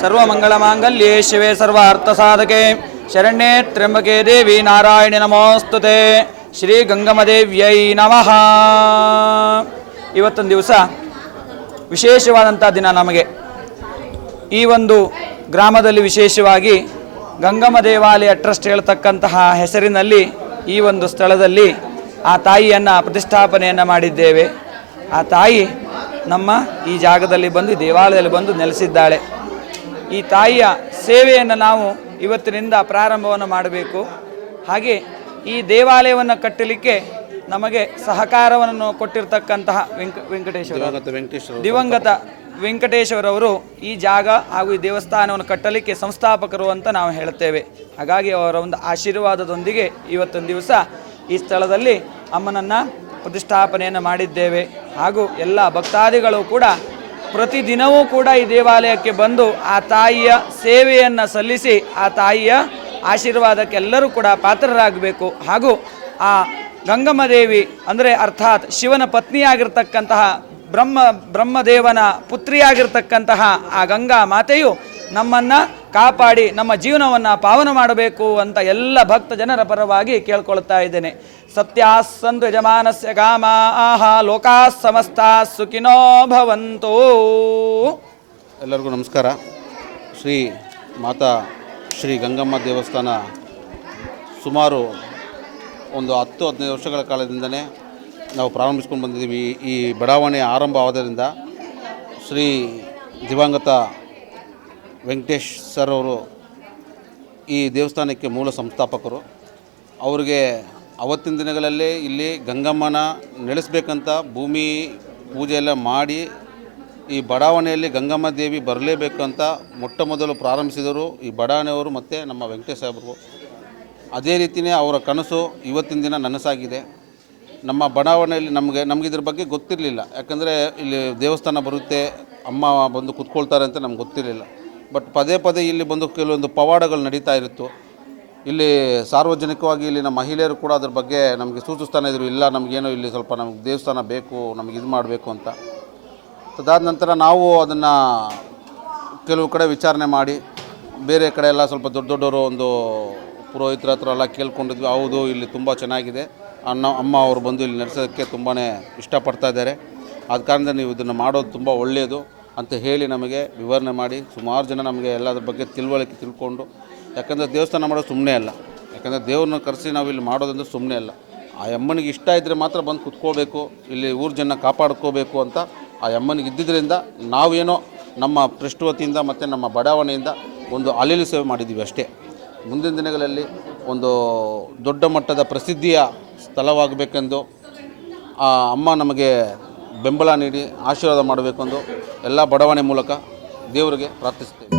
ಸರ್ವಮಂಗಳಮಾಂಗಲ್ಯೆ ಶಿವೆ ಸರ್ವಾರ್ಥಸಾಧಕೆ ಶರಣ್ಯೇ ತ್ರ್ಯಂಬಕೆ ದೇವಿ ನಾರಾಯಣಿ ನಮೋಸ್ತುತೆ. ಶ್ರೀ ಗಂಗಮದೇವ್ಯೈ ನಮಃ. ಇವತ್ತೊಂದು ದಿವಸ ವಿಶೇಷವಾದಂಥ ದಿನ ನಮಗೆ. ಈ ಒಂದು ಗ್ರಾಮದಲ್ಲಿ ವಿಶೇಷವಾಗಿ ಗಂಗಮ್ಮ ದೇವಾಲಯ ಟ್ರಸ್ಟ್ ಹೇಳ್ತಕ್ಕಂತಹ ಹೆಸರಿನಲ್ಲಿ ಈ ಒಂದು ಸ್ಥಳದಲ್ಲಿ ಆ ತಾಯಿಯನ್ನು ಪ್ರತಿಷ್ಠಾಪನೆಯನ್ನು ಮಾಡಿದ್ದೇವೆ. ಆ ತಾಯಿ ನಮ್ಮ ಈ ಜಾಗದಲ್ಲಿ ಬಂದು ದೇವಾಲಯದಲ್ಲಿ ಬಂದು ನೆಲೆಸಿದ್ದಾಳೆ. ಈ ತಾಯಿಯ ಸೇವೆಯನ್ನು ನಾವು ಇವತ್ತಿನಿಂದ ಪ್ರಾರಂಭವನ್ನು ಮಾಡಬೇಕು. ಹಾಗೆ ಈ ದೇವಾಲಯವನ್ನು ಕಟ್ಟಲಿಕ್ಕೆ ನಮಗೆ ಸಹಕಾರವನ್ನು ಕೊಟ್ಟಿರ್ತಕ್ಕಂತಹ ದಿವಂಗತ ವೆಂಕಟೇಶ್ವರವರು ಈ ಜಾಗ ಹಾಗೂ ಈ ದೇವಸ್ಥಾನವನ್ನು ಕಟ್ಟಲಿಕ್ಕೆ ಸಂಸ್ಥಾಪಕರು ಅಂತ ನಾವು ಹೇಳುತ್ತೇವೆ. ಹಾಗಾಗಿ ಅವರ ಒಂದು ಆಶೀರ್ವಾದದೊಂದಿಗೆ ಇವತ್ತೊಂದು ದಿವಸ ಈ ಸ್ಥಳದಲ್ಲಿ ಅಮ್ಮನನ್ನು ಪ್ರತಿಷ್ಠಾಪನೆಯನ್ನು ಮಾಡಿದ್ದೇವೆ. ಹಾಗೂ ಎಲ್ಲ ಭಕ್ತಾದಿಗಳು ಕೂಡ ಪ್ರತಿದಿನವೂ ಕೂಡ ಈ ದೇವಾಲಯಕ್ಕೆ ಬಂದು ಆ ತಾಯಿಯ ಸೇವೆಯನ್ನು ಸಲ್ಲಿಸಿ ಆ ತಾಯಿಯ ಆಶೀರ್ವಾದಕ್ಕೆ ಎಲ್ಲರೂ ಕೂಡ ಪಾತ್ರರಾಗಬೇಕು. ಹಾಗೂ ಆ ಗಂಗಮ್ಮದೇವಿ ಅಂದರೆ ಅರ್ಥಾತ್ ಶಿವನ ಪತ್ನಿಯಾಗಿರ್ತಕ್ಕಂತಹ ಬ್ರಹ್ಮದೇವನ ಪುತ್ರಿಯಾಗಿರ್ತಕ್ಕಂತಹ ಆ ಗಂಗಾ ಮಾತೆಯು ನಮ್ಮನ್ನು ಕಾಪಾಡಿ ನಮ್ಮ ಜೀವನವನ್ನು ಪಾವನ ಮಾಡಬೇಕು ಅಂತ ಎಲ್ಲ ಭಕ್ತ ಜನರ ಪರವಾಗಿ ಕೇಳ್ಕೊಳ್ತಾ ಇದ್ದೇನೆ. ಸತ್ಯಾಸ್ಸಂತು ಯಜಮಾನಸ್ಯ ಕಾಮಾಹ ಲೋಕಾ ಸಮಸ್ತಾ ಸುಖಿನೋ ಭವಂತು. ಎಲ್ಲರಿಗೂ ನಮಸ್ಕಾರ. ಶ್ರೀ ಮಾತಾ ಶ್ರೀ ಗಂಗಮ್ಮ ದೇವಸ್ಥಾನ ಸುಮಾರು ಒಂದು 10-15 ವರ್ಷಗಳ ಕಾಲದಿಂದಲೇ ನಾವು ಪ್ರಾರಂಭಿಸ್ಕೊಂಡು ಬಂದಿದ್ದೀವಿ. ಈ ಬಡಾವಣೆ ಆರಂಭ ಆಗೋದರಿಂದ ಶ್ರೀ ದಿವಂಗತ ವೆಂಕಟೇಶ್ ಸರ್ ಅವರು ಈ ದೇವಸ್ಥಾನಕ್ಕೆ ಮೂಲ ಸಂಸ್ಥಾಪಕರು. ಅವರಿಗೆ ಅವತ್ತಿನ ದಿನಗಳಲ್ಲಿ ಇಲ್ಲಿ ಗಂಗಮ್ಮನ ನೆಲೆಸಬೇಕಂತ ಭೂಮಿ ಪೂಜೆ ಎಲ್ಲ ಮಾಡಿ ಈ ಬಡಾವಣೆಯಲ್ಲಿ ಗಂಗಮ್ಮ ದೇವಿ ಬರಲೇಬೇಕಂತ ಮೊಟ್ಟ ಮೊದಲು ಪ್ರಾರಂಭಿಸಿದರು ಈ ಬಡಾವಣೆಯವರು ಮತ್ತು ನಮ್ಮ ವೆಂಕಟೇಶ್ ಸಾಹೇಬರು. ಅದೇ ರೀತಿಯೇ ಅವರ ಕನಸು ಇವತ್ತಿನ ದಿನ ನನಸಾಗಿದೆ. ನಮ್ಮ ಬಡಾವಣೆಯಲ್ಲಿ ನಮಗೆ ಇದ್ರ ಬಗ್ಗೆ ಗೊತ್ತಿರಲಿಲ್ಲ. ಯಾಕಂದರೆ ಇಲ್ಲಿ ದೇವಸ್ಥಾನ ಬರುತ್ತೆ, ಅಮ್ಮ ಬಂದು ಕೂತ್ಕೊಳ್ತಾರೆ ಅಂತ ನಮ್ಗೆ ಗೊತ್ತಿರಲಿಲ್ಲ. ಬಟ್ ಪದೇ ಪದೇ ಇಲ್ಲಿ ಬಂದು ಕೆಲವೊಂದು ಪವಾಡಗಳು ನಡೀತಾ ಇರುತ್ತು. ಇಲ್ಲಿ ಸಾರ್ವಜನಿಕವಾಗಿ ಇಲ್ಲಿನ ಮಹಿಳೆಯರು ಕೂಡ ಅದ್ರ ಬಗ್ಗೆ ನಮಗೆ ಸೂಚಿಸ್ತಾನೆ ಇದ್ರು, ಇಲ್ಲ ನಮಗೇನೋ ಇಲ್ಲಿ ಸ್ವಲ್ಪ ನಮಗೆ ದೇವಸ್ಥಾನ ಬೇಕು, ನಮಗೆ ಇದು ಮಾಡಬೇಕು ಅಂತ. ಅದಾದ ನಂತರ ನಾವು ಅದನ್ನು ಕೆಲವು ಕಡೆ ವಿಚಾರಣೆ ಮಾಡಿ ಬೇರೆ ಕಡೆ ಎಲ್ಲ ಸ್ವಲ್ಪ ದೊಡ್ಡವರು ಒಂದು ಪುರೋಹಿತರ ಹತ್ರ ಎಲ್ಲ ಕೇಳ್ಕೊಂಡಿದ್ವಿ. ಹೌದು, ಇಲ್ಲಿ ತುಂಬ ಚೆನ್ನಾಗಿದೆ, ಅಮ್ಮ ಅವರು ಬಂದು ಇಲ್ಲಿ ನಡೆಸೋದಕ್ಕೆ ತುಂಬಾ ಇಷ್ಟಪಡ್ತಾ ಇದ್ದಾರೆ, ಆದ ಕಾರಣದಿಂದ ನೀವು ಇದನ್ನು ಮಾಡೋದು ತುಂಬ ಒಳ್ಳೆಯದು ಅಂತ ಹೇಳಿ ನಮಗೆ ವಿವರಣೆ ಮಾಡಿ ಸುಮಾರು ಜನ ನಮಗೆ ಎಲ್ಲದ್ರ ಬಗ್ಗೆ ತಿಳ್ಕೊಂಡು, ಯಾಕಂದರೆ ದೇವಸ್ಥಾನ ಮಾಡೋದು ಸುಮ್ಮನೆ ಅಲ್ಲ, ಯಾಕಂದರೆ ದೇವ್ರನ್ನ ಕರೆಸಿ ನಾವು ಇಲ್ಲಿ ಮಾಡೋದಂದ್ರೆ ಸುಮ್ಮನೆ ಅಲ್ಲ. ಆ ಅಮ್ಮನಿಗೆ ಇಷ್ಟ ಇದ್ದರೆ ಮಾತ್ರ ಬಂದು ಕುತ್ಕೋಬೇಕು, ಇಲ್ಲಿ ಊರ ಜನ ಕಾಪಾಡ್ಕೋಬೇಕು ಅಂತ ಆ ಅಮ್ಮನಿಗೆ ಇದ್ದಿದ್ದರಿಂದ ನಾವೇನೋ ನಮ್ಮ ಟ್ರಸ್ಟ್ ವತಿಯಿಂದ ಮತ್ತು ನಮ್ಮ ಬಡಾವಣೆಯಿಂದ ಒಂದು ಅಲೆಲು ಸೇವೆ ಮಾಡಿದ್ದೀವಿ ಅಷ್ಟೇ. ಮುಂದಿನ ದಿನಗಳಲ್ಲಿ ಒಂದು ದೊಡ್ಡ ಮಟ್ಟದ ಪ್ರಸಿದ್ಧಿಯ ಸ್ಥಳವಾಗಬೇಕೆಂದು ಆ ಅಮ್ಮ ನಮಗೆ ಬೆಂಬಲ ನೀಡಿ ಆಶೀರ್ವಾದ ಮಾಡಬೇಕೆಂದು ಎಲ್ಲ ಬಡಾವಣೆ ಮೂಲಕ ದೇವರಿಗೆ ಪ್ರಾರ್ಥಿಸ್ತೇವೆ.